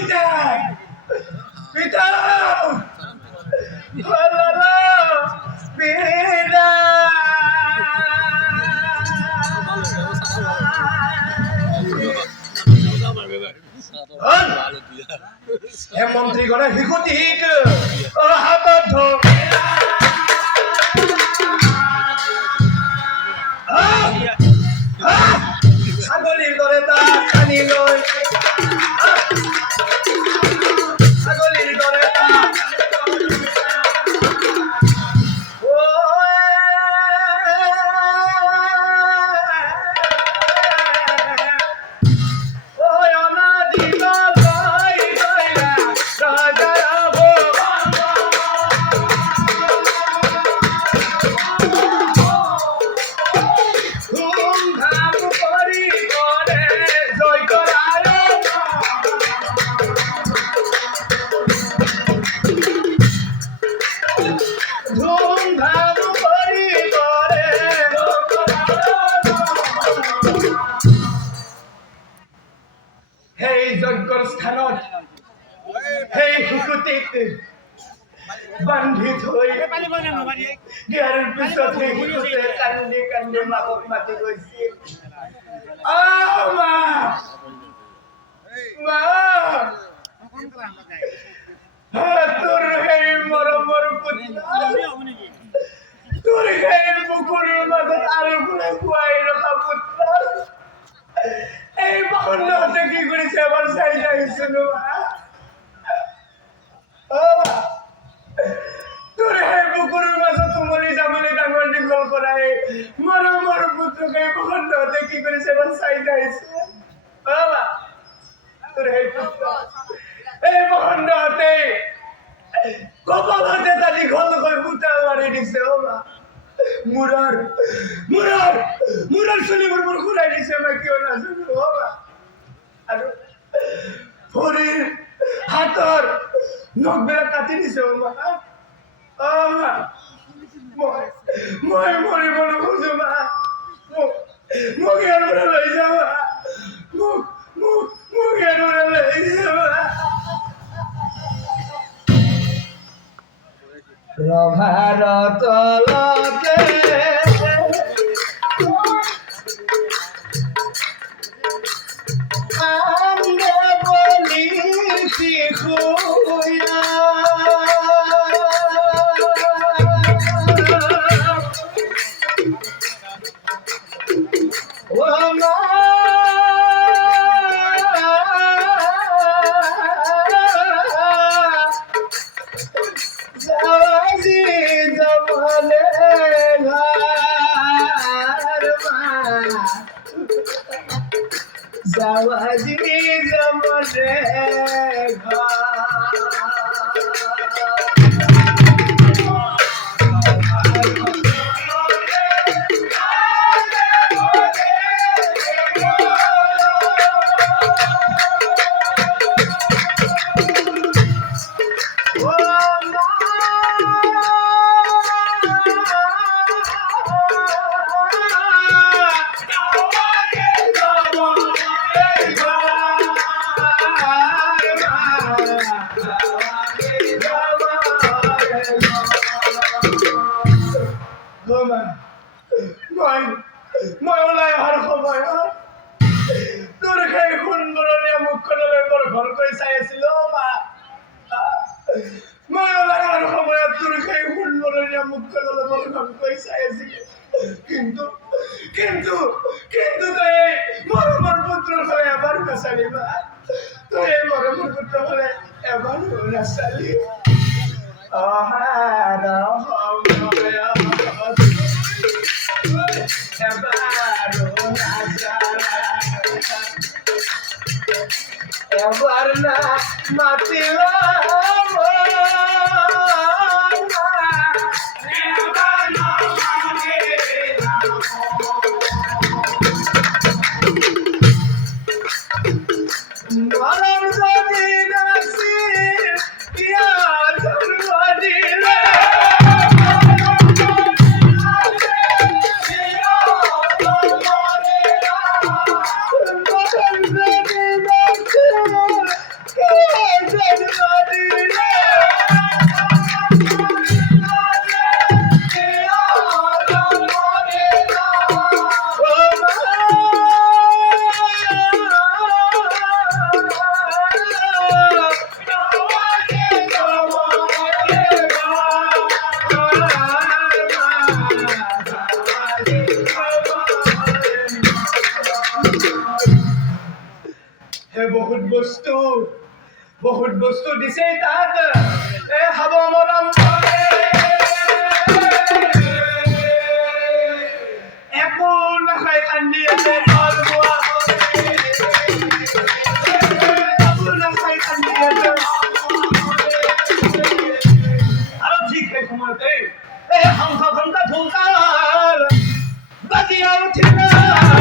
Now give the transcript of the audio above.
পিতা পিতা হল্লা পিতা মন্ত্রী গণে শিশুটি হাতত ধৰ ছাগলীৰ দৰে তাক টানি লৈ ছাগলীৰ দৰে তাক বান্ধি থৈ দিয়াৰ পিছত শিশুতে কান্দি কান্দি মাকক মাতি গৈছিল তোৰ সেই মৰমৰ তোৰ সেই পুখুৰীৰ মাজত আৰু কোনে খুৱাই ৰখা পুত্ৰ এই বাখণ্ডতে কি কৰিছে এবাৰ চাই যাইছিলো তোৰ সেই পুখুৰীৰ মাজত উমলি যাবলৈ ডাঙৰ দীঘল কৰাই মৰমৰ পুত্ৰক এই বাখণ্ডতে কি কৰিছে এবাৰ চাই যাইছে তোৰ সেই পুত্ৰ এই বাখণ্ডতে কপালতে এটা দীঘলকৈ ফুটা মাৰি দিছে মূৰৰ চুলিবোৰ মোৰ ঘূৰাই দিছে মই কিয় নাজানো আৰু ভৰিৰ হাতৰ নখবিলাক কাটি দিছে মই মৰিব নোখোজো মোক ইয়াৰ পৰা লৈ যাবা মোক ইয়াৰ পৰা লৈ যাবা ৰভাৰ তলতে আনে বলি শিশুয়া Zawadi zamane মই ওলাই অহাৰ সময়ত তোৰ সেই সুন্দৰণীয়া মুখখনলৈ বৰ ভৰকৈ চাই আছিলো মই ওলাই অহাৰ সময়ত তোৰ সেই সুন্দৰণীয়া মুখখনলৈ বৰ ভৰকৈ চাই আছিলো কিন্তু তই মৰমৰ পুত্ৰৰ ফালে এবাৰ নাচালি তই এই মৰমৰ পুত্ৰৰ ফালে এবাৰ নাচালি এবার না মাতিলাম মরম যদি নাসি ইয়া ধর্মদিলে বস্তু বহুত বস্তু দিছে তাত খাব মৰম কৰে একো নাখাই কান্দি আছে ঘৰ বোৱা একো নাখাই কান্দি আছে আৰু ঠিক সেই সময়তে এই হংস ঘণ্টা ঢোলতাল বাজিয়া উঠিল